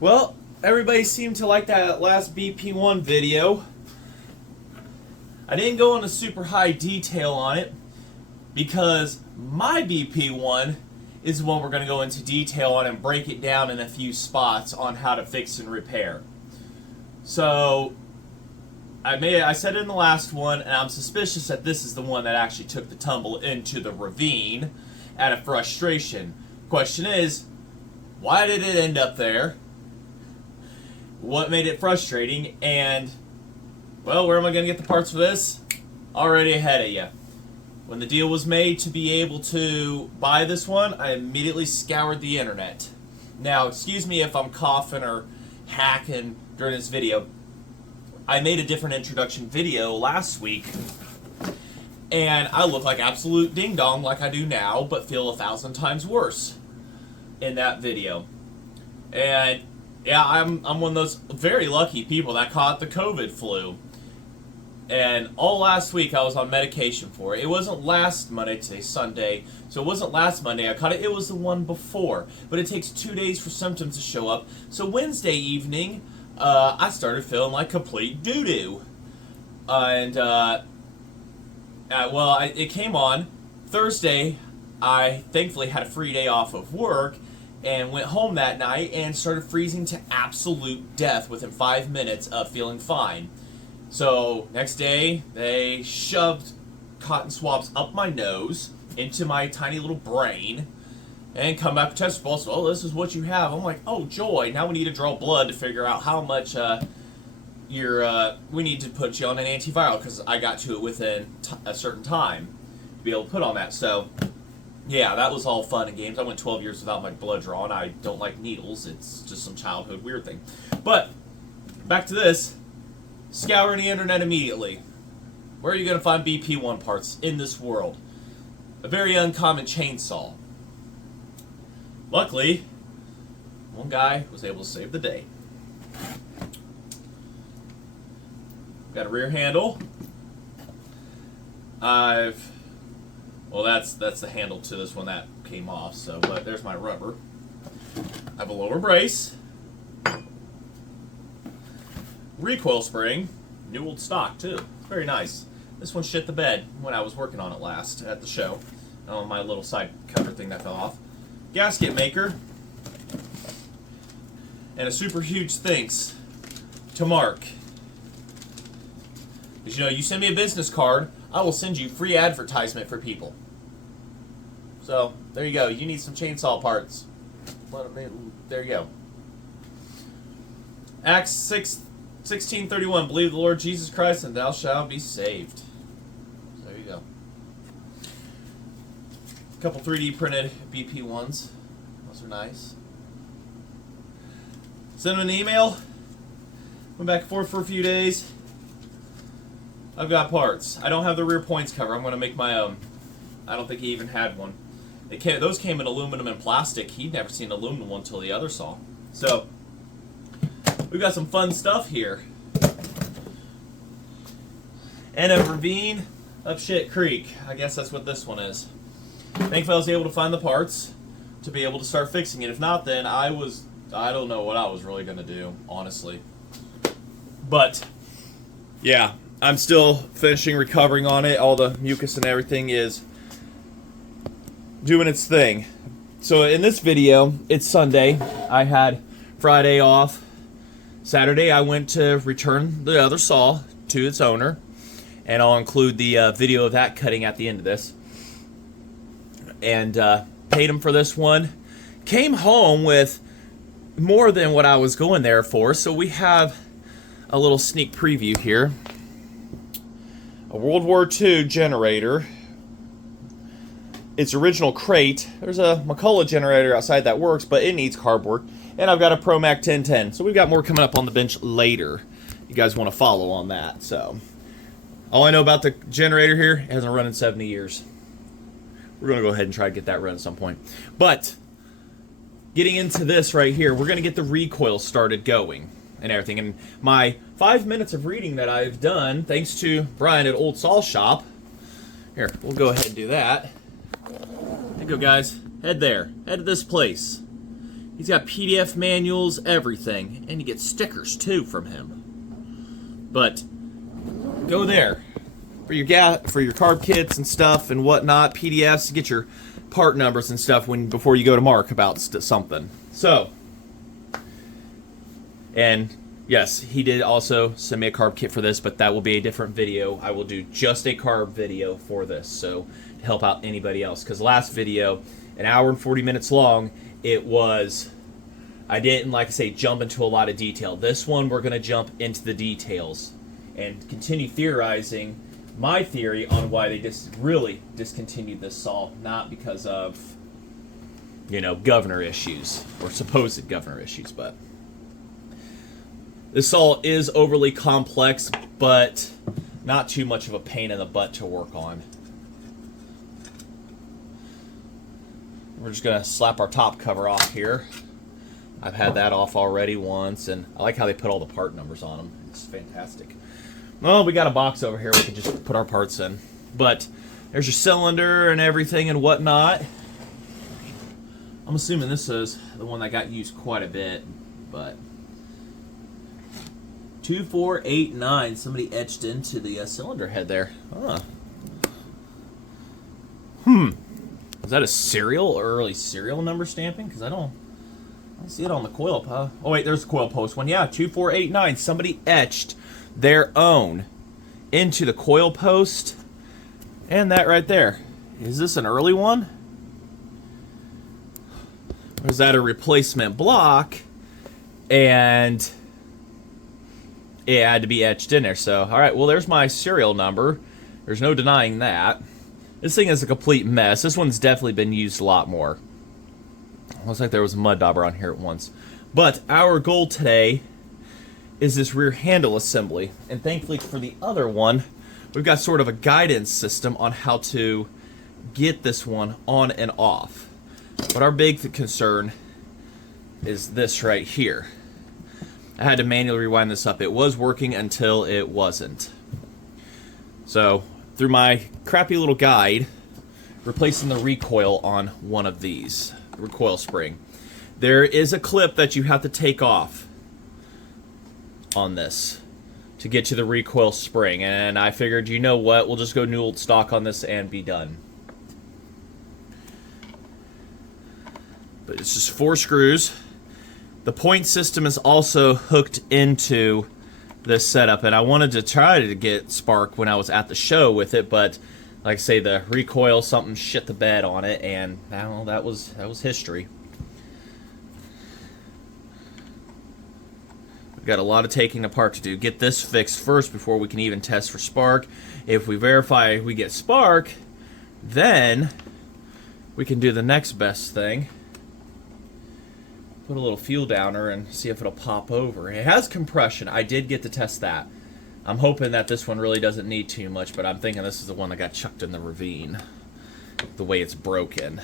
Well, everybody seemed to like that last BP1 video. I didn't go into super high detail on it because my BP1 is the one we're going to go into detail on and break it down in a few spots on how to fix and repair. So, I said it in the last one, and I'm suspicious that this is the one that actually took the tumble into the ravine out of frustration. Question is, why did it end up there? What made it frustrating? And, well, where am I going to get the parts for this? Already ahead of you. When the deal was made to be able to buy this one, I immediately scoured the internet. Now, excuse me if I'm coughing or hacking during this video. I made a different introduction video last week, and I look like absolute ding-dong like I do now, but feel 1,000 times worse in that video. And yeah, I'm one of those very lucky people that caught the COVID flu. And all last week I was on medication for it. It wasn't last Monday, today's Sunday, so it wasn't last Monday I caught it, it was the one before. But it takes 2 days for symptoms to show up. So Wednesday evening, I started feeling like complete doo-doo. It came on. Thursday, I thankfully had a free day off of work and went home that night and started freezing to absolute death within 5 minutes of feeling fine. So, next day, they shoved cotton swabs up my nose, into my tiny little brain, and come back with test results. Oh, this is what you have. I'm like, oh, joy. Now we need to draw blood to figure out how much we need to put you on an antiviral, because I got to it within a certain time to be able to put on that. So, yeah, that was all fun and games. I went 12 years without my blood drawn. I don't like needles. It's just some childhood weird thing. But, back to this. Scouring the internet immediately. Where are you going to find BP1 parts in this world? A very uncommon chainsaw. Luckily, one guy was able to save the day. Got a rear handle. Well, that's the handle to this one that came off. So, but there's my rubber. I have a lower brace. Recoil spring, new old stock too. It's very nice. This one shit the bed when I was working on it last at the show. On my little side cover thing that fell off. Gasket maker. And a super huge thanks to Mark. Because you know, you send me a business card, I will send you free advertisement for people. So, there you go. You need some chainsaw parts. There you go. Acts 16:31, believe the Lord Jesus Christ and thou shalt be saved. So there you go. A couple 3D printed BP1s. Those are nice. Sent him an email. Went back and forth for a few days. I've got parts. I don't have the rear points cover. I'm going to make my own. I don't think he even had one. Those came in aluminum and plastic. He'd never seen an aluminum one until the other saw. So, we've got some fun stuff here. And a ravine up shit creek. I guess that's what this one is. Thankfully I was able to find the parts to be able to start fixing it. If not, then I don't know what I was really going to do, honestly. But, yeah, I'm still finishing recovering on it. All the mucus and everything is doing its thing. So in this video, it's Sunday. I had Friday off. Saturday, I went to return the other saw to its owner, and I'll include the video of that cutting at the end of this. And paid him for this one. Came home with more than what I was going there for, so we have a little sneak preview here. A World War II generator. Its original crate. There's a McCulloch generator outside that works, but it needs cardboard. And I've got a ProMac 1010. So we've got more coming up on the bench later. You guys want to follow on that. So all I know about the generator here, it hasn't run in 70 years. We're going to go ahead and try to get that run at some point. But getting into this right here, we're going to get the recoil started going and everything. And my 5 minutes of reading that I've done, thanks to Brian at Old Saw Shop. Here, we'll go ahead and do that. There you go, guys. Head there. Head to this place. He's got PDF manuals, everything, and you get stickers too from him. But go there for your carb kits and stuff and whatnot, PDFs to get your part numbers and stuff before you go to Mark about something. So, and yes, he did also send me a carb kit for this, but that will be a different video. I will do just a carb video for this, so to help out anybody else. Because last video, an hour and 40 minutes long, I didn't, like I say, jump into a lot of detail. This one, we're going to jump into the details and continue theorizing my theory on why they really discontinued this saw, not because of, governor issues, or supposed governor issues, but this saw is overly complex, but not too much of a pain in the butt to work on. We're just going to slap our top cover off here. I've had that off already once, and I like how they put all the part numbers on them. It's fantastic. Well, we got a box over here we can just put our parts in. But there's your cylinder and everything and whatnot. I'm assuming this is the one that got used quite a bit, but 2489, somebody etched into the cylinder head there. Huh. Is that a serial or early serial number stamping? Because I don't see it on the coil. Oh wait, there's the coil post one. Yeah, 2489. Somebody etched their own into the coil post. And that right there. Is this an early one? Or is that a replacement block? And it had to be etched in there. So, alright, well there's my serial number. There's no denying that. This thing is a complete mess. This one's definitely been used a lot more. Looks like there was a mud dauber on here at once. But our goal today is this rear handle assembly. And thankfully for the other one, we've got sort of a guidance system on how to get this one on and off. But our big concern is this right here. I had to manually rewind this up. It was working until it wasn't. So, through my crappy little guide, replacing the recoil on one of these, the recoil spring. There is a clip that you have to take off on this to get to the recoil spring, and I figured, you know what, we'll just go new old stock on this and be done. But it's just 4 screws. The point system is also hooked into this setup, and I wanted to try to get spark when I was at the show with it, but like I say, the recoil, something shit the bed on it, and well, that was history. We've got a lot of taking apart to do. Get this fixed first before we can even test for spark. If we verify we get spark, then we can do the next best thing. Put a little fuel downer and see if it'll pop over. It has compression. I did get to test that. I'm hoping that this one really doesn't need too much, but I'm thinking this is the one that got chucked in the ravine. The way it's broken.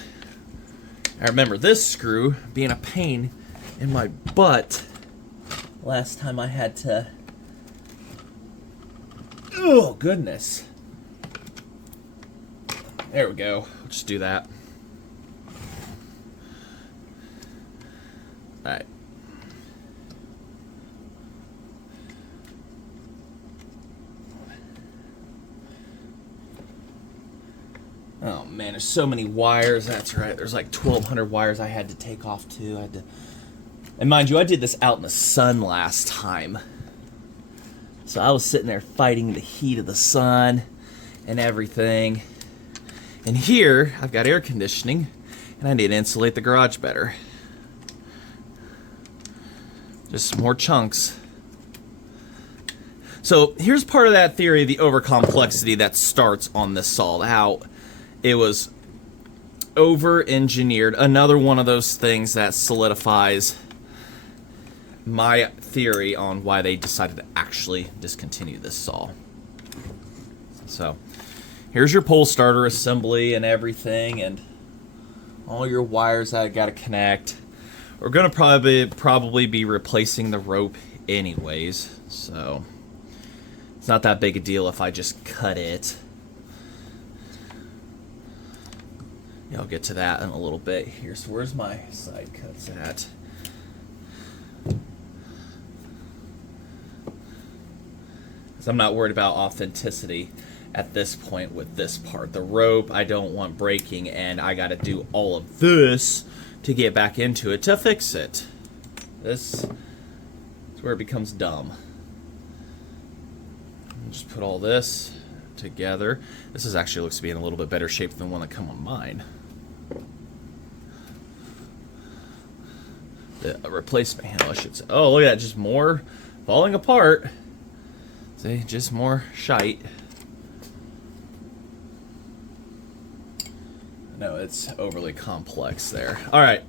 I remember this screw being a pain in my butt last time I had to... Oh, goodness. There we go. We'll just do that. Alright. Oh man, there's so many wires. That's right. There's like 1,200 wires I had to take off too. And mind you, I did this out in the sun last time. So I was sitting there fighting the heat of the sun and everything. And here, I've got air conditioning, and I need to insulate the garage better. Just more chunks. So here's part of that theory of the over-complexity that starts on this saw. How it was over-engineered. Another one of those things that solidifies my theory on why they decided to actually discontinue this saw. So here's your pole starter assembly and everything, and all your wires that I gotta connect. We're gonna probably be replacing the rope anyways, so it's not that big a deal if I just cut it. Yeah, I'll get to that in a little bit here. So where's my side cuts at? because I'm not worried about authenticity at this point with this part. The rope I don't want breaking, and I got to do all of this to get back into it to fix it. This is where it becomes dumb. Just put all this together. This is actually looks to be in a little bit better shape than the one that come on mine. The replacement handle, I should say. Oh, look at that, just more falling apart. See, just more shite. No, it's overly complex there. All right.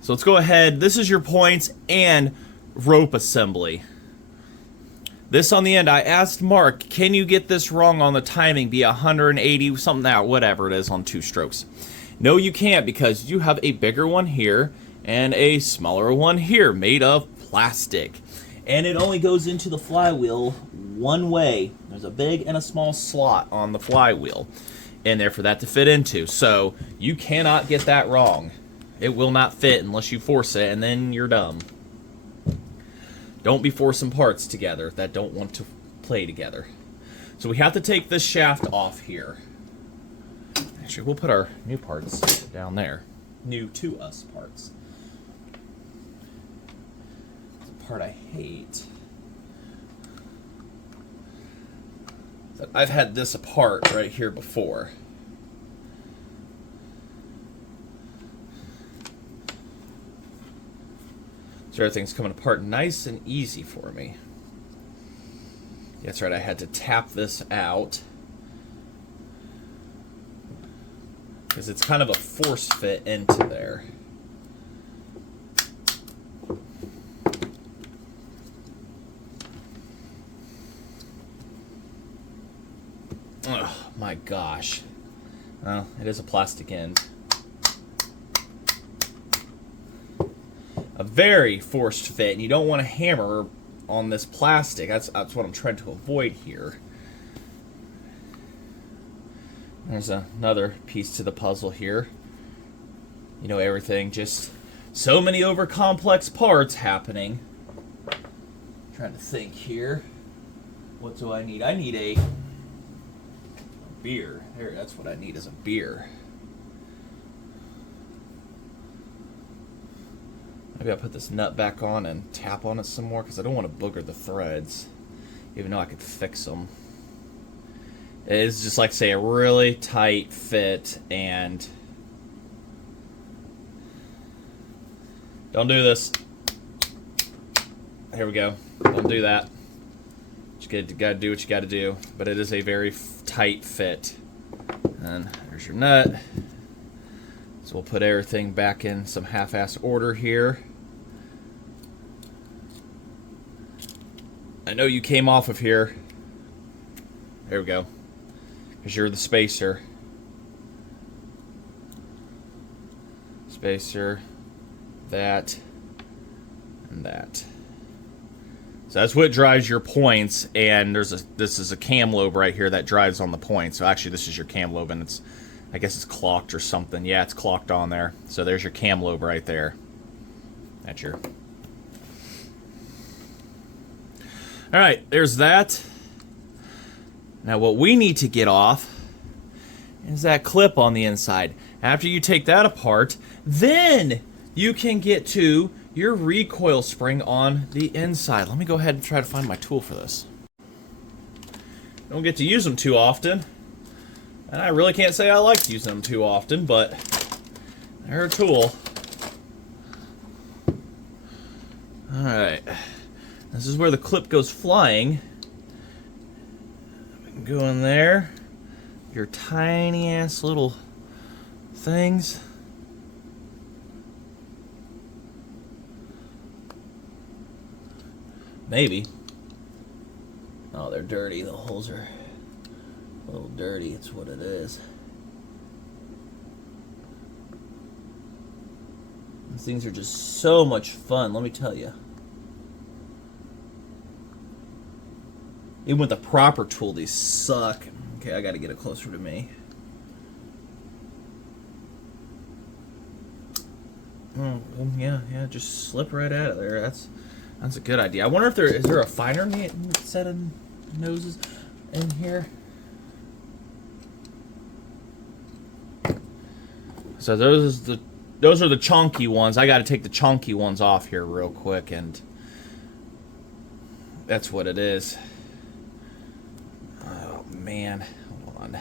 So let's go ahead. This is your points and rope assembly. This on the end, I asked Mark, can you get this wrong on the timing? Be 180, something that, whatever it is on 2 strokes. No, you can't, because you have a bigger one here and a smaller one here made of plastic. And it only goes into the flywheel one way. There's a big and a small slot on the flywheel in there for that to fit into. So you cannot get that wrong. It will not fit unless you force it, and then you're dumb. Don't be forcing parts together that don't want to play together. So we have to take this shaft off here. Actually, we'll put our new parts down there. New to us parts. The part I hate. I've had this apart right here before. So everything's coming apart nice and easy for me. That's right, I had to tap this out, because it's kind of a force fit into there. Oh my gosh. Well, it is a plastic end. A very forced fit, and you don't want to hammer on this plastic. That's what I'm trying to avoid here. There's another piece to the puzzle here. You know, everything, just so many over complex parts happening. Trying to think here. What do I need? I need a beer. There, that's what I need, is a beer. Maybe I'll put this nut back on and tap on it some more, because I don't want to booger the threads, even though I could fix them. It is just like, say, a really tight fit, and don't do this. Here we go. Don't do that. You gotta do what you gotta do, but it is a very tight fit. And there's your nut. So we'll put everything back in some half-ass order here. I know you came off of here. There we go. Because you're the spacer. Spacer. That. And that. So that's what drives your points, and this is a cam lobe right here that drives on the points. So actually this is your cam lobe, and it's, I guess it's clocked or something. Yeah, it's clocked on there. So there's your cam lobe right there. That's your... Alright, there's that. Now what we need to get off is that clip on the inside. After you take that apart, then you can get to your recoil spring on the inside. Let me go ahead and try to find my tool for this. Don't get to use them too often. And I really can't say I like using them too often, but they're a tool. Alright. This is where the clip goes flying. We can go in there. Your tiny ass little things. Maybe. Oh, they're dirty. The holes are a little dirty. It's what it is. These things are just so much fun, let me tell you. Even with the proper tool, these suck. Okay, I gotta get it closer to me. Oh, yeah, just slip right out of there. That's a good idea. I wonder if is there a finer set of noses in here? So those are the chunky ones. I got to take the chunky ones off here real quick, and that's what it is. Oh man, hold on.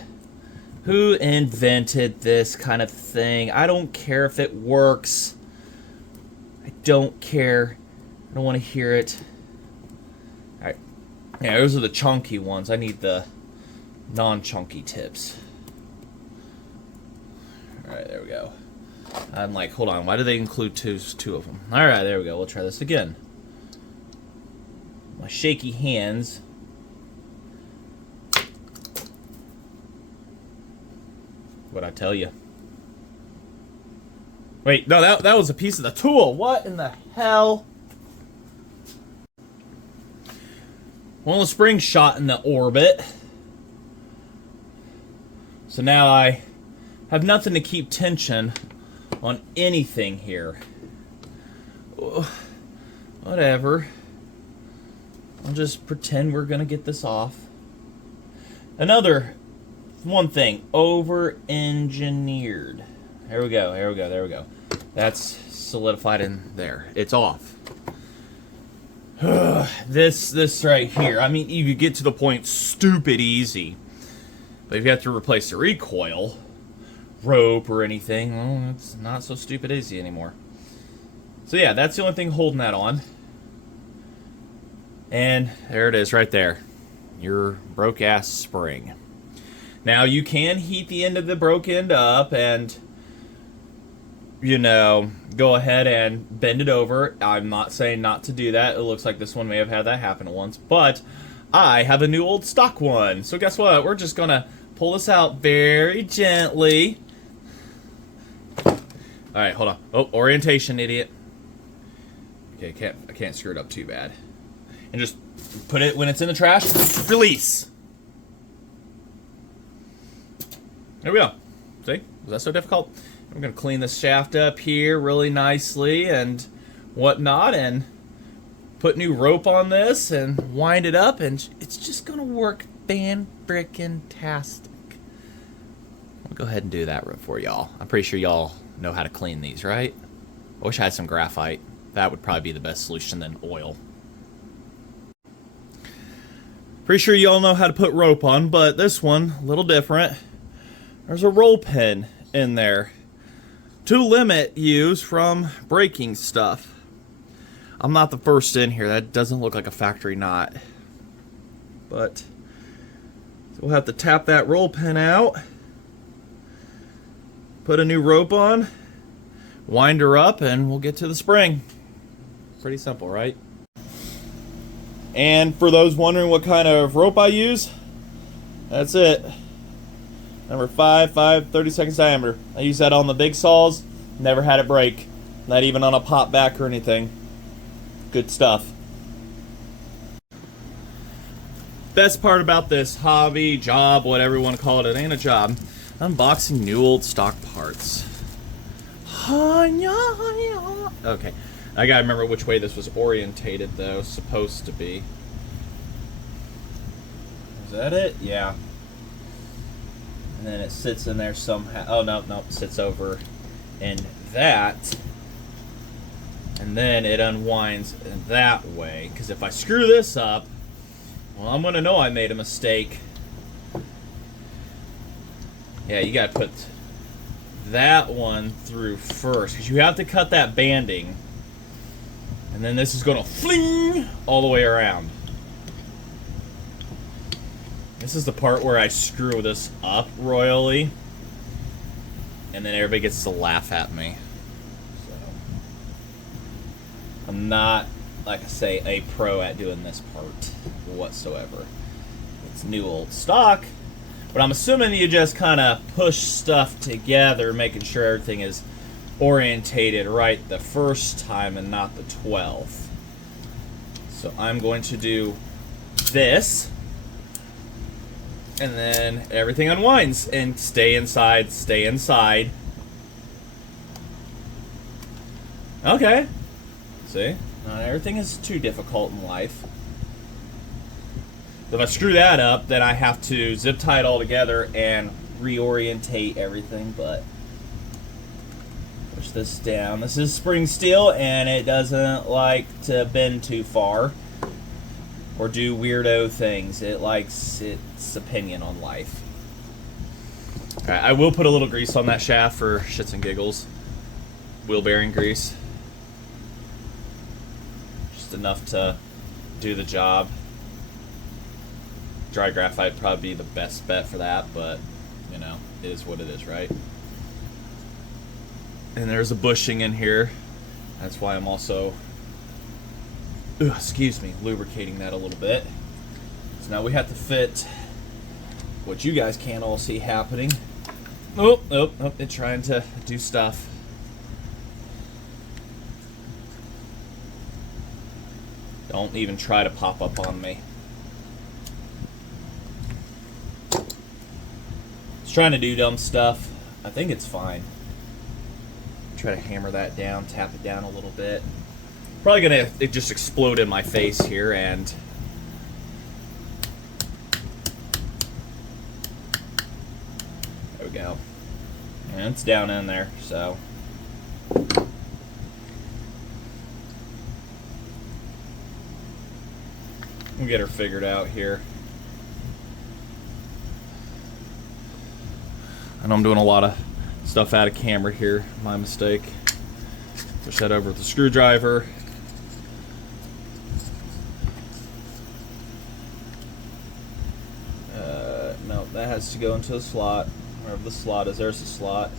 Who invented this kind of thing? I don't care if it works. I don't care. I don't want to hear it. All right. Yeah, those are the chunky ones. I need the non-chunky tips. All right, there we go. I'm like, hold on. Why do they include two of them? All right, there we go. We'll try this again. My shaky hands. What'd I tell you? Wait, no, that was a piece of the tool. What in the hell? Well, the spring shot in the orbit. So now I have nothing to keep tension on anything here. Whatever. I'll just pretend we're gonna get this off. Another one thing, over-engineered. There we go, there we go, there we go. That's solidified in there. It's off. This right here, I mean, you could get to the point stupid easy. But if you have to replace the recoil, rope, or anything, well, it's not so stupid easy anymore. So yeah, that's the only thing holding that on. And there it is right there. Your broke-ass spring. Now, you can heat the end of the broke end up and, you know, go ahead and bend it over. I'm not saying not to do that. It looks like this one may have had that happen once. But I have a new old stock one. So guess what? We're just going to pull this out very gently. Alright, hold on. Oh, orientation, idiot. Okay, I can't screw it up too bad. And just put it when it's in the trash. Release. There we go. See? Was that so difficult? I'm going to clean this shaft up here really nicely and whatnot, and put new rope on this and wind it up, and it's just going to work fan-frickin-tastic. I'll go ahead and do that for y'all. I'm pretty sure y'all know how to clean these, right? I wish I had some graphite. That would probably be the best solution than oil. Pretty sure y'all know how to put rope on, but this one, a little different. There's a roll pin in there to limit use from breaking stuff. I'm not the first in here. That doesn't look like a factory knot. But so we'll have to tap that roll pin out, put a new rope on, wind her up, and we'll get to the spring. Pretty simple, right? And for those wondering what kind of rope I use, that's it. Number 5, 30-seconds diameter. I use that on the big saws. Never had it break. Not even on a pop back or anything. Good stuff. Best part about this hobby, job, whatever you want to call it, it ain't a job. Unboxing new old stock parts. Okay. I gotta remember which way this was orientated, though. Supposed to be. Is that it? Yeah. And then it sits in there somehow. Oh, no, it sits over in that. And then it unwinds in that way. Because if I screw this up, well, I'm going to know I made a mistake. Yeah, you got to put that one through first. Because you have to cut that banding. And then this is going to fling all the way around. This is the part where I screw this up royally, and then everybody gets to laugh at me. So, I'm not, like I say, a pro at doing this part whatsoever. It's new old stock, but I'm assuming you just kind of push stuff together, making sure everything is orientated right the first time and not the 12th. So I'm going to do this. And then everything unwinds and stay inside, stay inside. Okay. See? Not everything is too difficult in life. If I screw that up, then I have to zip tie it all together and reorientate everything, but push this down. This is spring steel, and it doesn't like to bend too far or do weirdo things. It likes its opinion on life. Alright, I will put a little grease on that shaft for shits and giggles. Wheel bearing grease. Just enough to do the job. Dry graphite would probably be the best bet for that, but, you know, it is what it is, right? And there's a bushing in here. That's why I'm also, lubricating that a little bit. So now we have to fit what you guys can't all see happening. Oh, it's trying to do stuff. Don't even try to pop up on me. It's trying to do dumb stuff. I think it's fine. Try to hammer that down, tap it down a little bit. Probably gonna it just explode in my face here, and there we go. And it's down in there, so we'll get her figured out here. I know I'm doing a lot of stuff out of camera here. My mistake. Push that over with the screwdriver. No, that has to go into the slot. Wherever the slot is, there's the slot.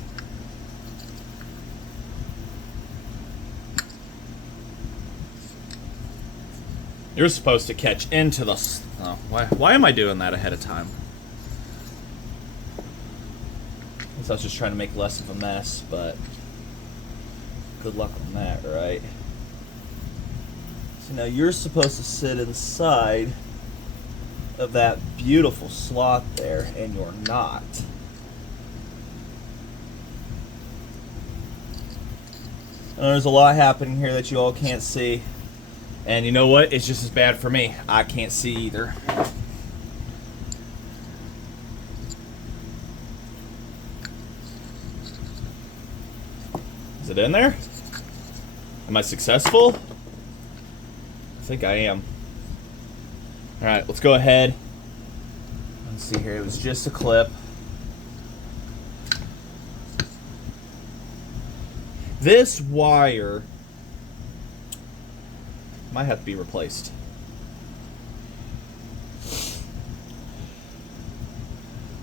You're supposed to catch into the... Oh, why am I doing that ahead of time? I was just trying to make less of a mess, but good luck on that, right? So now you're supposed to sit inside of that beautiful slot there, and you're not. And there's a lot happening here that you all can't see. And you know what? It's just as bad for me. I can't see either. Is it in there? Am I successful? I think I am. Alright, let's go ahead. Let's see here. It was just a clip. This wire might have to be replaced.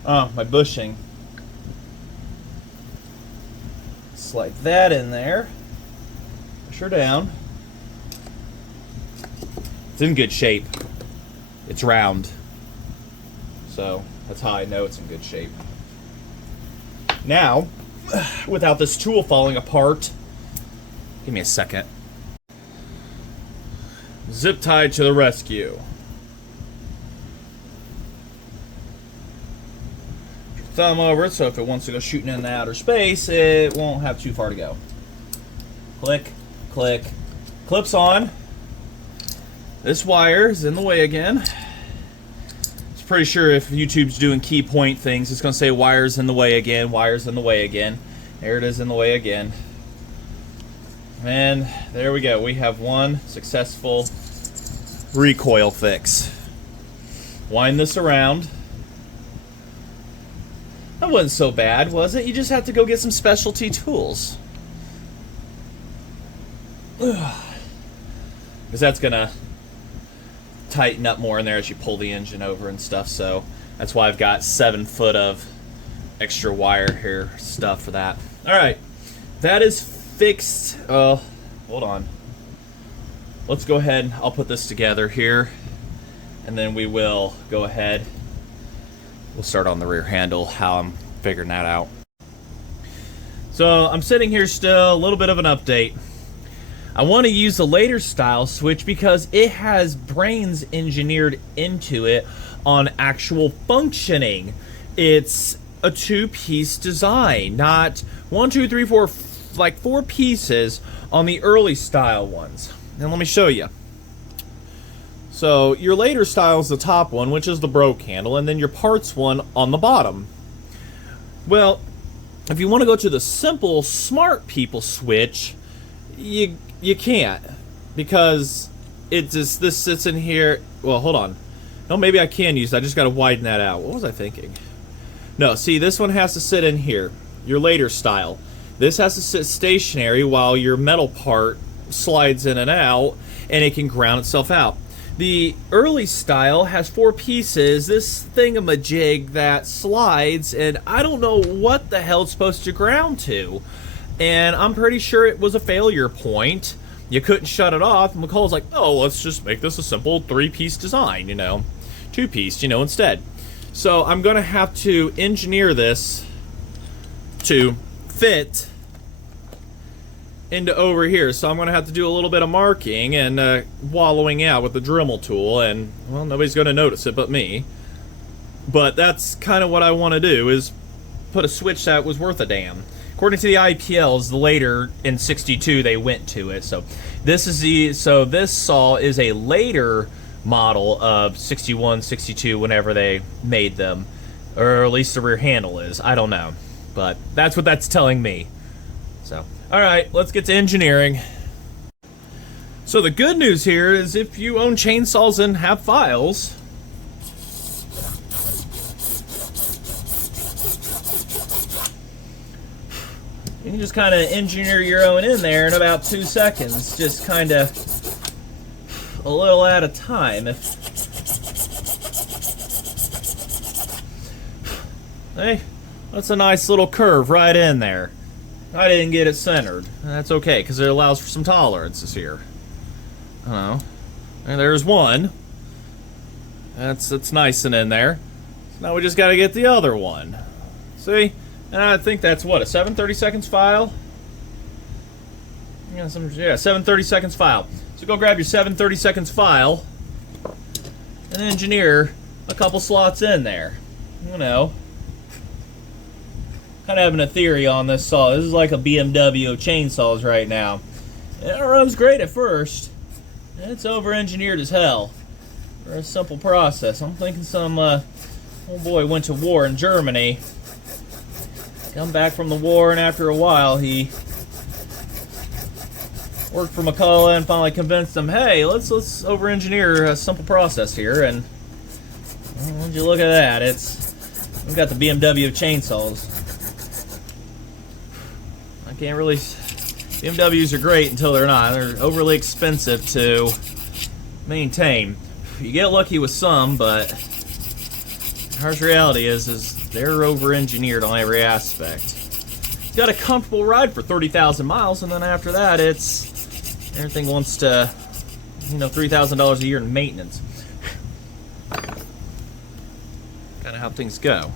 Oh, my bushing. Slide that in there. Push her down. It's in good shape. It's round. So that's how I know it's in good shape. Now, without this tool falling apart, give me a second. Zip tie to the rescue. Put your thumb over it so if it wants to go shooting in the outer space, it won't have too far to go. Click, click, clips on. This wire is in the way again. It's pretty sure if YouTube's doing key point things, it's going to say wires in the way again, wires in the way again. There it is, in the way again. And there we go. We have one successful recoil fix. Wind this around. That wasn't so bad, was it? You just have to go get some specialty tools. Because that's going to tighten up more in there as you pull the engine over and stuff. So that's why I've got 7 foot of extra wire here stuff for that. Alright, that is fixed. Hold on. Let's go ahead, I'll put this together here, and then we will go ahead. We'll start on the rear handle, how I'm figuring that out. So I'm sitting here still, a little bit of an update. I want to use the later style switch because it has brains engineered into it on actual functioning. It's a 2-piece design, not 1, 2, 3, 4, like 4 pieces on the early style ones. And let me show you. So your later style is the top one, which is the broke handle, and then your parts one on the bottom. Well, if you want to go to the simple smart people switch, you can't, because it just, this sits in here. Well, hold on. No, maybe I can use it. I just got to widen that out. What was I thinking? No, see, this one has to sit in here. Your later style. This has to sit stationary while your metal part slides in and out, and it can ground itself out. The early style has 4 pieces, this thingamajig that slides, and I don't know what the hell it's supposed to ground to. And I'm pretty sure it was a failure point. You couldn't shut it off. McCulloch's like, oh, let's just make this a simple 3-piece design, you know. 2-piece, you know, instead. So I'm going to have to engineer this to fit into over here. So I'm going to have to do a little bit of marking and wallowing out with the Dremel tool. And, well, nobody's going to notice it but me. But that's kind of what I want to do, is put a switch that was worth a damn. According to the IPLs, the later in 62 they went to it. So this is this saw is a later model of 61, 62, whenever they made them, or at least the rear handle is. I don't know, but that's what that's telling me. So, all right, let's get to engineering. So the good news here is, if you own chainsaws and have files, you can just kind of engineer your own in there in about 2 seconds, just kind of a little at a time. Hey, that's a nice little curve right in there. I didn't get it centered. That's okay, because it allows for some tolerances here. I don't know. And there's one. That's nice and in there. So now we just got to get the other one. See? And I think that's what, a 7/30 seconds file? Yeah, 7/30 seconds file. So go grab your 7/30 seconds file and engineer a couple slots in there. You know, kind of having a theory on this saw. This is like a BMW of chainsaws right now. It runs great at first. It's over-engineered as hell for a simple process. I'm thinking some old boy went to war in Germany. Come back from the war, and after a while he worked for McCulloch and finally convinced them, hey, let's over-engineer a simple process here. And well, would you look at that? We've got the BMW of chainsaws. I can't really. BMWs are great until they're not. They're overly expensive to maintain. You get lucky with some, but the harsh reality is they're over-engineered on every aspect. It's got a comfortable ride for 30,000 miles, and then after that, everything wants to, you know, $3,000 a year in maintenance. Kind of how things go.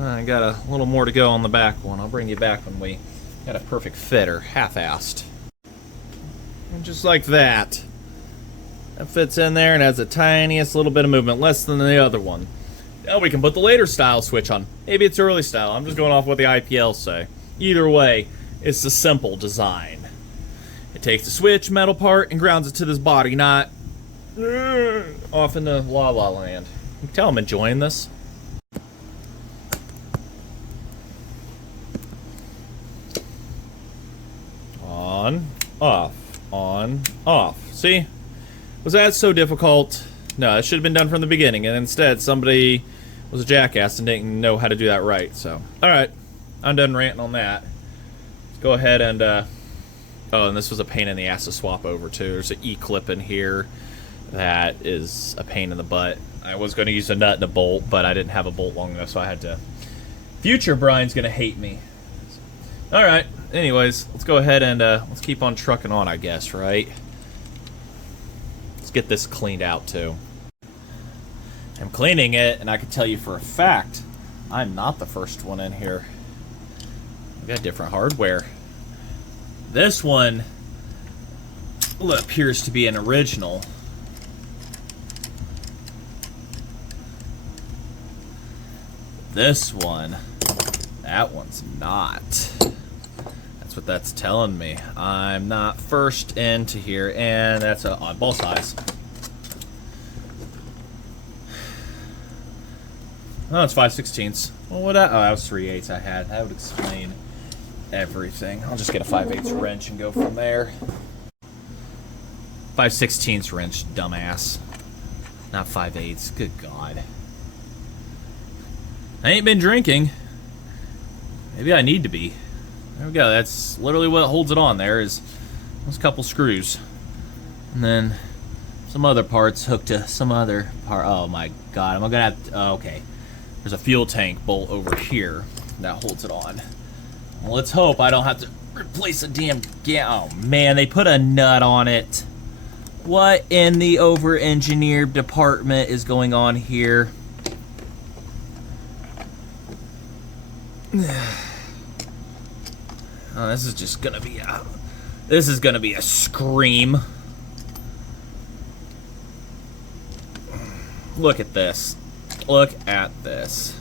I got a little more to go on the back one. I'll bring you back when we got a perfect fit, or half-assed. And just like that. That fits in there and has the tiniest little bit of movement, less than the other one. Now we can put the later style switch on. Maybe it's early style. I'm just going off what the IPLs say. Either way, it's a simple design. It takes the switch metal part and grounds it to this body, not off in the la-la land. You can tell I'm enjoying this. On, off. See? Was that so difficult? No, it should have been done from the beginning, and instead somebody was a jackass and didn't know how to do that right. So, alright, I'm done ranting on that. Let's go ahead and, oh, and this was a pain in the ass to swap over too. There's an E-clip in here that is a pain in the butt. I was going to use a nut and a bolt, but I didn't have a bolt long enough, so I had to. Future Brian's going to hate me. Alright, anyways, let's go ahead and let's keep on trucking on, I guess, right? Let's get this cleaned out too. I'm cleaning it, and I can tell you for a fact, I'm not the first one in here. We got different hardware. This one appears to be an original. This one, that one's not. That's what that's telling me. I'm not first into here, and that's an oddball size. Oh, it's 5/16. Well, oh, that was 3/8 I had. That would explain everything. I'll just get a 5/8 wrench and go from there. 5/16 wrench, dumbass. Not 5/8. Good God. I ain't been drinking. Maybe I need to be. There we go. That's literally what holds it on there, is those couple screws. And then some other parts hooked to some other part. Oh my God. Am I gonna have to, oh, okay. There's a fuel tank bolt over here that holds it on. Well, let's hope I don't have to replace a damn oh man, they put a nut on it. What in the over-engineered department is going on here? Oh, this is just gonna be a scream. Look at this. Look at this.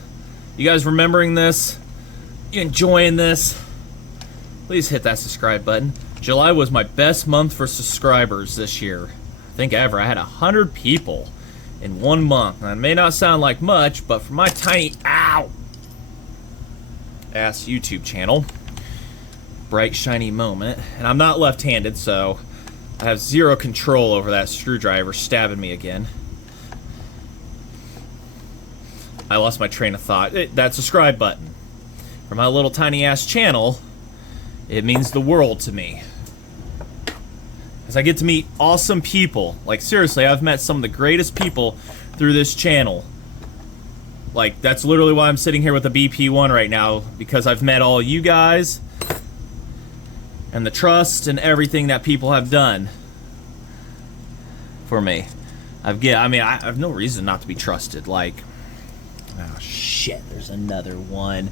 You guys remembering this? You enjoying this? Please hit that subscribe button. July was my best month for subscribers this year. I think ever. I had 100 people in 1 month. Now, it may not sound like much, but for my tiny ass YouTube channel, bright shiny moment. And I'm not left-handed, so I have zero control over that screwdriver stabbing me again. I lost my train of thought. That subscribe button. For my little tiny ass channel, it means the world to me. Because I get to meet awesome people. Like, seriously, I've met some of the greatest people through this channel. Like, that's literally why I'm sitting here with a BP1 right now. Because I've met all you guys. And the trust and everything that people have done for me. I have no reason not to be trusted. Like, oh shit, there's another one.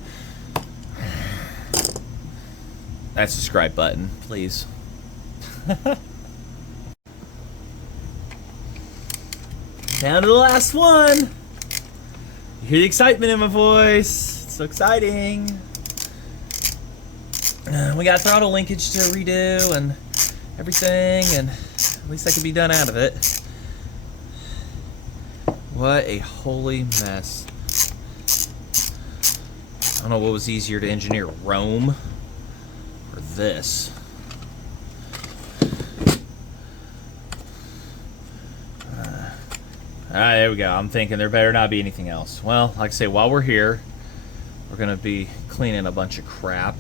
That subscribe button, please. Down to the last one. You hear the excitement in my voice. It's so exciting. We got throttle linkage to redo and everything, and at least I can be done out of it. What a holy mess. I don't know what was easier to engineer, Rome or this. Alright, there we go. I'm thinking there better not be anything else. Well, like I say, while we're here, we're going to be cleaning a bunch of crap.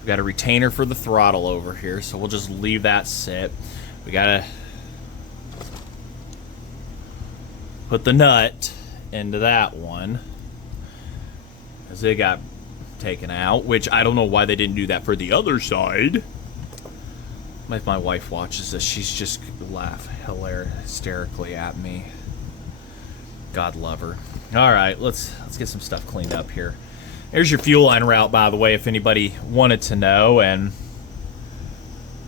We got a retainer for the throttle over here, so we'll just leave that sit. We got to put the nut into that one, because it got taken out, which I don't know why they didn't do that for the other side. If my wife watches this, she's just laugh hysterically at me. God love her. All right, let's get some stuff cleaned up here. There's your fuel line route, by the way, if anybody wanted to know and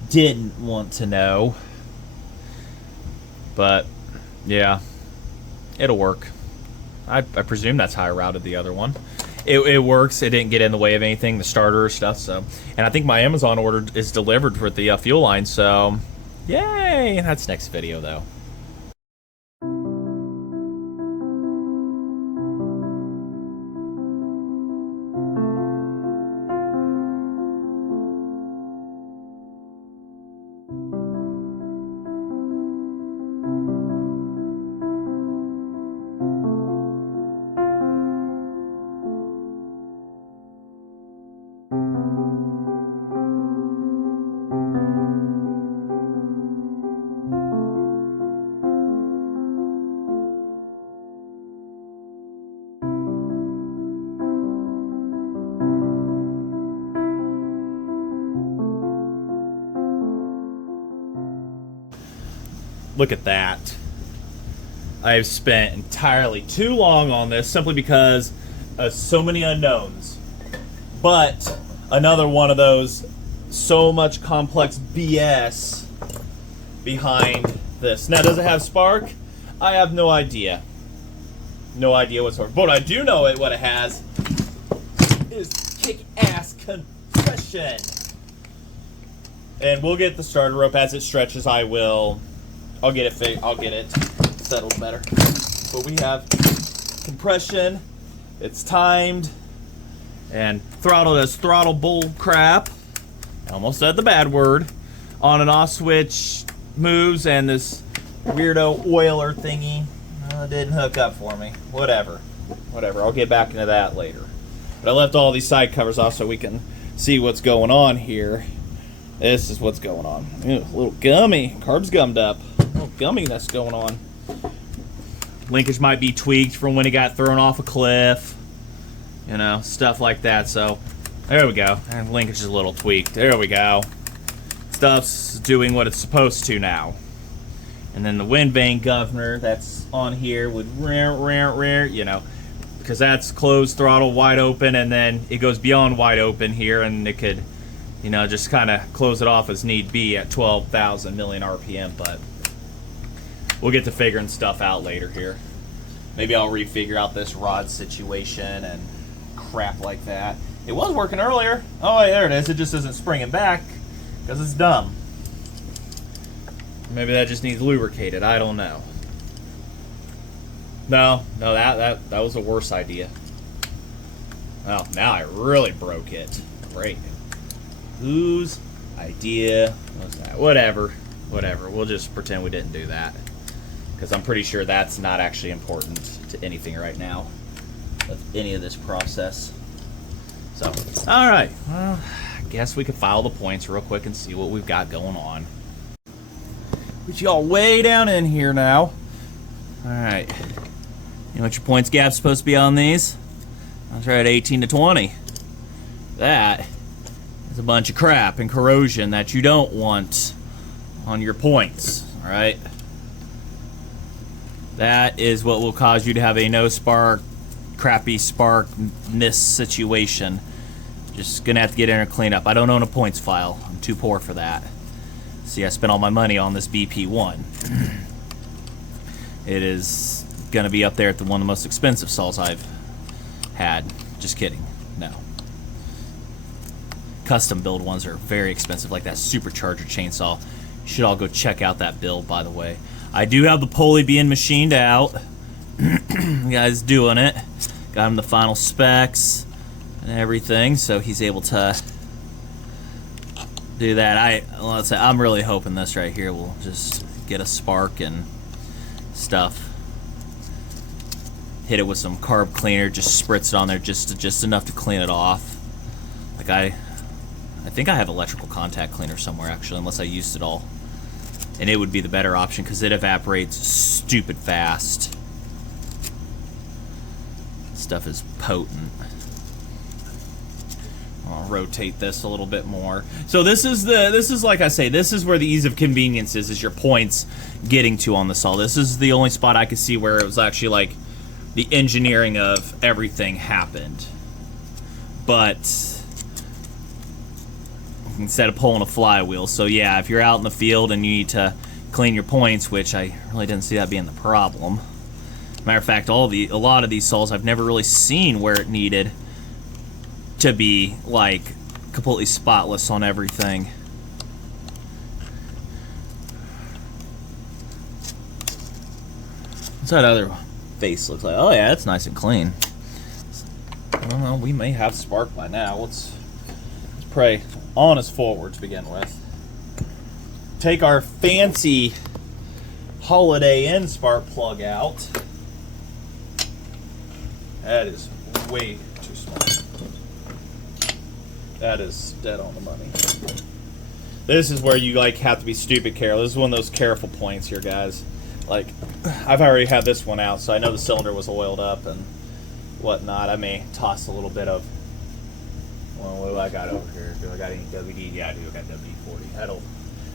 didn't want to know. But yeah, it'll work. I presume that's how I routed the other one. It works. It didn't get in the way of anything, the starter or stuff. So, and I think my Amazon order is delivered for the fuel line. So, yay! That's next video though. Look at that. I've spent entirely too long on this simply because of so many unknowns. But another one of those so much complex BS behind this. Now, does it have spark? I have no idea. No idea whatsoever. But I do know what it has is kick-ass compression. And we'll get the starter rope as it stretches. I'll get it settled better. But we have compression. It's timed. And throttle does throttle bull crap. I almost said the bad word. On and off switch moves, and this weirdo oiler thingy didn't hook up for me. Whatever. I'll get back into that later. But I left all these side covers off so we can see what's going on here. This is what's going on. Ew, a little gummy. Carb's gummed up. A little gummy that's going on. Linkage might be tweaked from when it got thrown off a cliff. You know, stuff like that. So, there we go. And linkage is a little tweaked. There we go. Stuff's doing what it's supposed to now. And then the wind vane governor that's on here would you know, because that's closed throttle wide open, and then it goes beyond wide open here, and it could, you know, just kind of close it off as need be at 12,000 million RPM, but we'll get to figuring stuff out later here. Maybe I'll refigure out this rod situation and crap like that. It was working earlier. Oh, there it is. It just isn't springing back because it's dumb. Maybe that just needs lubricated. I don't know. No, that was a worse idea. Well, now I really broke it. Great. Whose idea was that? Whatever. We'll just pretend we didn't do that, because I'm pretty sure that's not actually important to anything right now of any of this process. So, all right. Well, I guess we could file the points real quick and see what we've got going on. Get y'all way down in here now. All right. You know what your points gap's supposed to be on these? That's right, 18 to 20. That is a bunch of crap and corrosion that you don't want on your points, all right? That is what will cause you to have a no spark, crappy sparkness situation. Just gonna have to get in and clean up. I don't own a points file. I'm too poor for that. See, I spent all my money on this BP1. It is gonna be up there at one of the most expensive saws I've had. Just kidding. No. Custom build ones are very expensive, like that supercharger chainsaw. You should all go check out that build, by the way. I do have the pulley being machined out. The guy's doing it. Got him the final specs and everything, so he's able to do that. Let's say I'm really hoping this right here will just get a spark and stuff. Hit it with some carb cleaner, just spritz it on there just enough to clean it off. Like I think I have electrical contact cleaner somewhere actually, unless I used it all. And it would be the better option because it evaporates stupid fast. Stuff is potent. I'll rotate this a little bit more. So this is like I say, this is where the ease of convenience is your points getting to on the saw. This is the only spot I could see where it was actually like the engineering of everything happened. But instead of pulling a flywheel. So yeah, if you're out in the field and you need to clean your points, which I really didn't see that being the problem. Matter of fact, a lot of these saws I've never really seen where it needed to be like completely spotless on everything. What's that other face look like? Oh yeah, it's nice and clean. I don't know, we may have spark by now. Let's pray on us forward to begin with. Take our fancy Holiday Inn spark plug out. That is way too small. That is dead on the money. This is where you like have to be stupid careful. This is one of those careful points here, guys. Like, I've already had this one out, so I know the cylinder was oiled up and whatnot. I may toss a little bit of, well, what do I got over here? Do I got any WD? Yeah, I do. I got WD-40.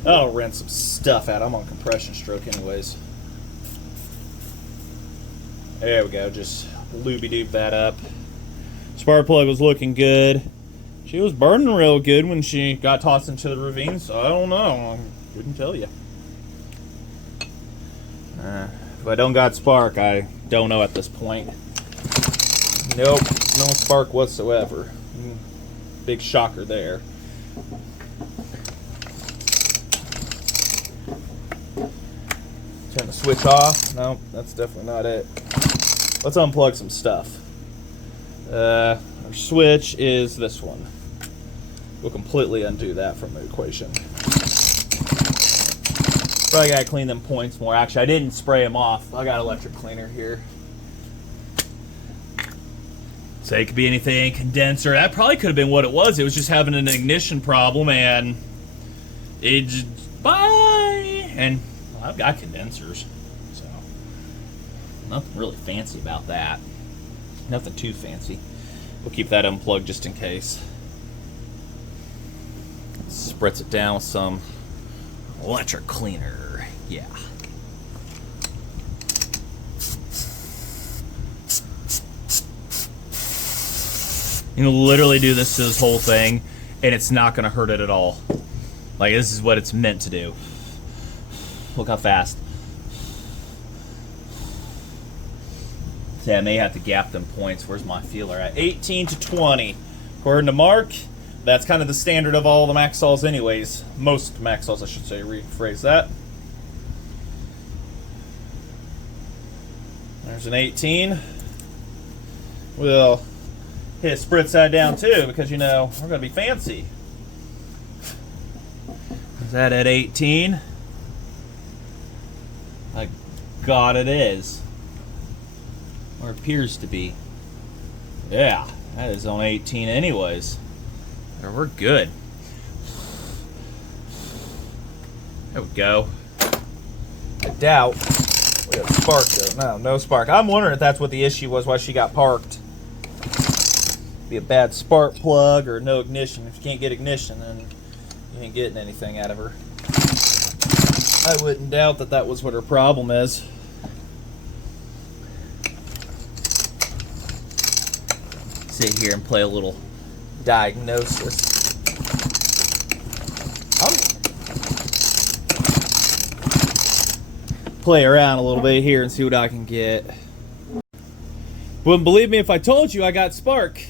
That'll rinse some stuff out. I'm on compression stroke anyways. There we go. Just looby-doob that up. Spark plug was looking good. She was burning real good when she got tossed into the ravine, so I don't know. I couldn't tell you. If I don't got spark, I don't know at this point. Nope, no spark whatsoever. Big shocker there. Turn the switch off. No, that's definitely not it. Let's unplug some stuff. Our switch is this one. We'll completely undo that from the equation. Probably gotta clean them points more. Actually, I didn't spray them off. I got electric cleaner here. So it could be anything, condenser. That probably could have been what it was. It was just having an ignition problem, and it just, bye. And well, I've got condensers, so nothing really fancy about that. Nothing too fancy. We'll keep that unplugged just in case. Spritz it down with some electric cleaner. Yeah. You can literally do this to this whole thing, and it's not going to hurt it at all. Like, this is what it's meant to do. Look how fast. See, I may have to gap them points. Where's my feeler at? 18 to 20. According to Mark, that's kind of the standard of all the Maxalls anyways. Most Maxalls, I should say, rephrase that. There's an 18. We'll hit spritz that down too, because, you know, we're going to be fancy. Is that at 18? My God, it is. Or appears to be. Yeah, that is on 18 anyways. We're good. There we go. I doubt we got spark though. No, no spark. I'm wondering if that's what the issue was, why she got parked. Be a bad spark plug or no ignition. If you can't get ignition, then you ain't getting anything out of her. I wouldn't doubt that that was what her problem is. Sit here and play a little diagnosis. Play around a little bit here and see what I can get. Wouldn't believe me if I told you I got spark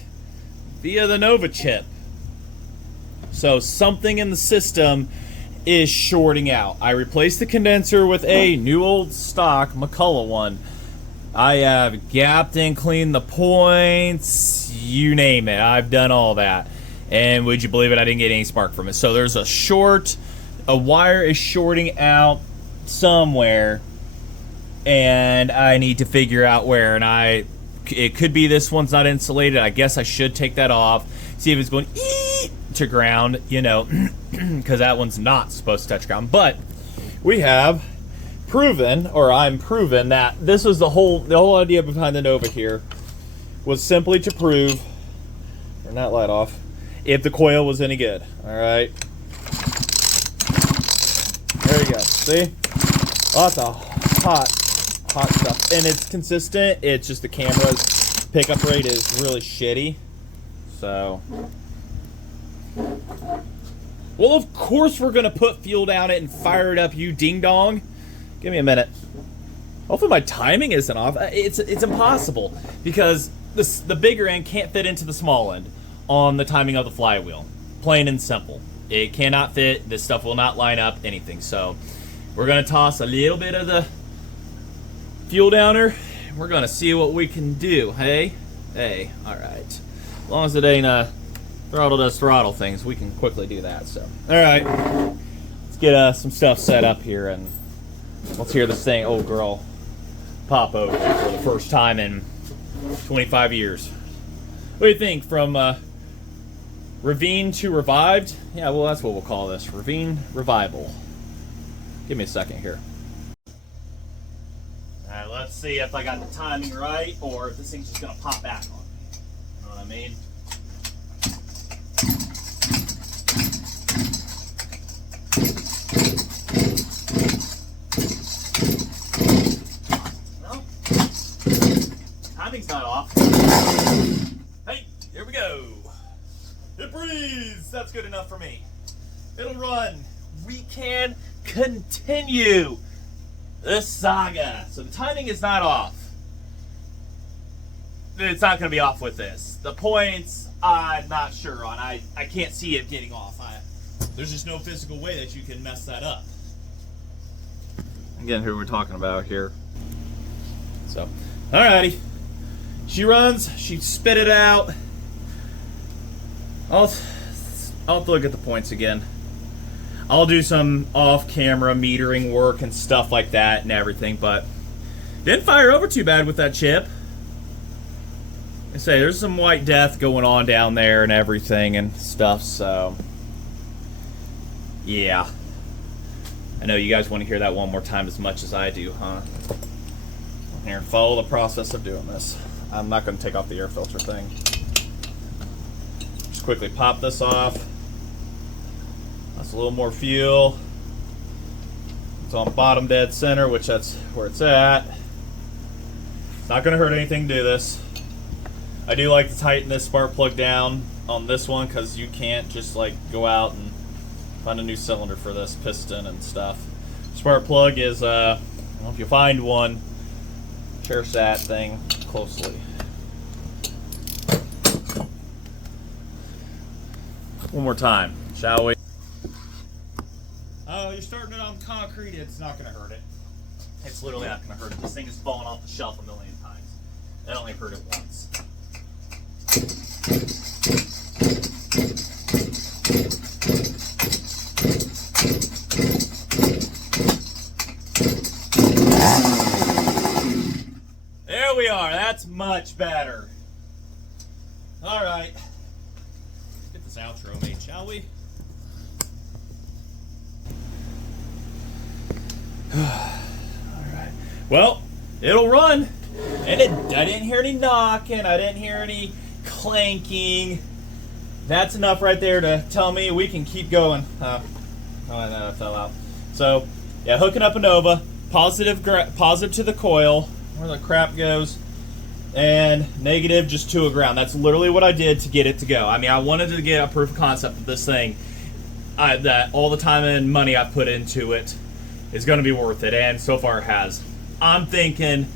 via the Nova chip. So something in the system is shorting out. I replaced the condenser with a new old stock McCulloch one. I have gapped and cleaned the points, you name it. I've done all that. And would you believe it, I didn't get any spark from it. So there's a short, a wire is shorting out somewhere, and I need to figure out where. And it could be this one's not insulated. I guess I should take that off, see if it's going to ground, you know, because that one's not supposed to touch ground. But we have proven, or I'm proven, that this was the whole idea behind the Nova here was simply to prove, turn that light off, if the coil was any good. All right, there you go. See, lots of hot stuff, and it's consistent. It's just the camera's pickup rate is really shitty. So, well, of course we're gonna put fuel down it and fire it up, you ding dong. Give me a minute. Hopefully my timing isn't off. It's impossible because the bigger end can't fit into the small end on the timing of the flywheel. Plain and simple. It cannot fit. This stuff will not line up, anything. So we're going to toss a little bit of the fuel downer. We're going to see what we can do. Hey? Hey. All right. As long as it ain't throttle does throttle things, we can quickly do that. So, all right. Let's get some stuff set up here, and let's hear this thing, old girl, pop over for the first time in 25 years. What do you think? From Ravine to revived? Yeah, well, that's what we'll call this. Ravine revival. Give me a second here. All right, let's see if I got the timing right or if this thing's just going to pop back on me. You know what I mean? Timing's not off. Hey, here we go. It breathes. That's good enough for me. It'll run. We can continue this saga. So the timing is not off. It's not going to be off with this. The points, I'm not sure on. I can't see it getting off. There's just no physical way that you can mess that up. again, who we're talking about here. So, alrighty. She runs, she spit it out. I'll have to look at the points again. I'll do some off-camera metering work and stuff like that and everything, but didn't fire over too bad with that chip. I say there's some white death going on down there and everything and stuff, so yeah. I know you guys want to hear that one more time as much as I do, huh? Here, follow the process of doing this. I'm not going to take off the air filter thing. Just quickly pop this off. That's a little more fuel. It's on bottom dead center, which that's where it's at. It's not going to hurt anything to do this. I do like to tighten this spark plug down on this one because you can't just like go out and find a new cylinder for this piston and stuff. Spark plug is, I don't know if you find one, cherish that thing closely. One more time, shall we? Oh, you're starting it on concrete, it's not going to hurt it. It's literally not going to hurt it. This thing has fallen off the shelf a million times. It only hurt it once. There we are. That's much better. All right. Let's get this outro made, shall we? All right. Well, it'll run. And I didn't hear any knocking. I didn't hear any clanking. That's enough right there to tell me we can keep going. Oh, no, it fell out. So, yeah, hooking up a Nova. Positive to the coil, where the crap goes. And negative just to a ground. That's literally what I did to get it to go. I mean, I wanted to get a proof of concept of this thing. That all the time and money I put into it is going to be worth it. And so far it has. I'm thinking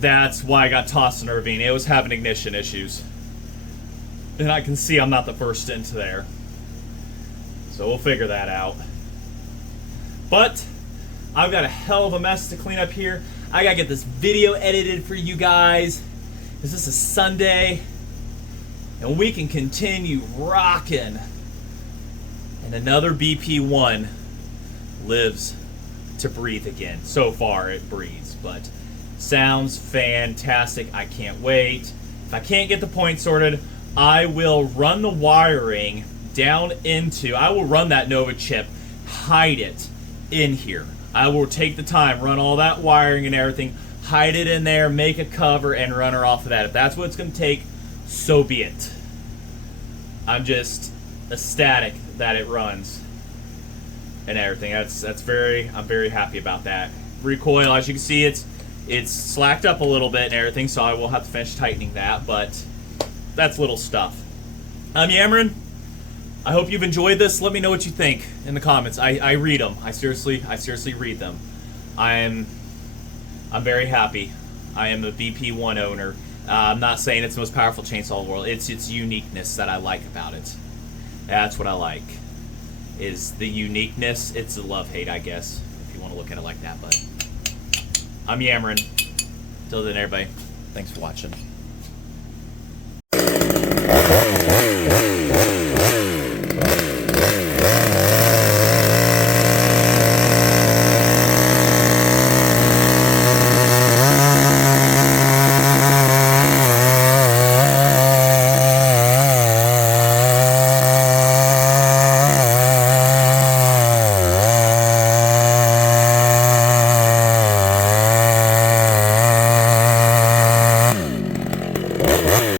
that's why I got tossed in a ravine. It was having ignition issues. And I can see I'm not the first into there. So we'll figure that out. But I've got a hell of a mess to clean up here. I gotta get this video edited for you guys. This is a Sunday. And we can continue rocking. And another BP1 lives to breathe again. So far it breathes, but sounds fantastic. I can't wait. If I can't get the point sorted, I will run the wiring down into, I will run that Nova chip, hide it in here. I will take the time, run all that wiring and everything, hide it in there, make a cover, and run her off of that. If that's what it's going to take, so be it. I'm just ecstatic that it runs and everything. I'm very happy about that. Recoil, as you can see, it's slacked up a little bit and everything, so I will have to finish tightening that, but that's little stuff. I'm yammering. I hope you've enjoyed this. Let me know what you think in the comments. I read them. I seriously read them. I'm very happy. I am a BP1 owner. I'm not saying it's the most powerful chainsaw in the world. It's its uniqueness that I like about it. That's what I like. Is the uniqueness. It's a love-hate, I guess, if you want to look at it like that. But I'm yammering. Till then, everybody, thanks for watching.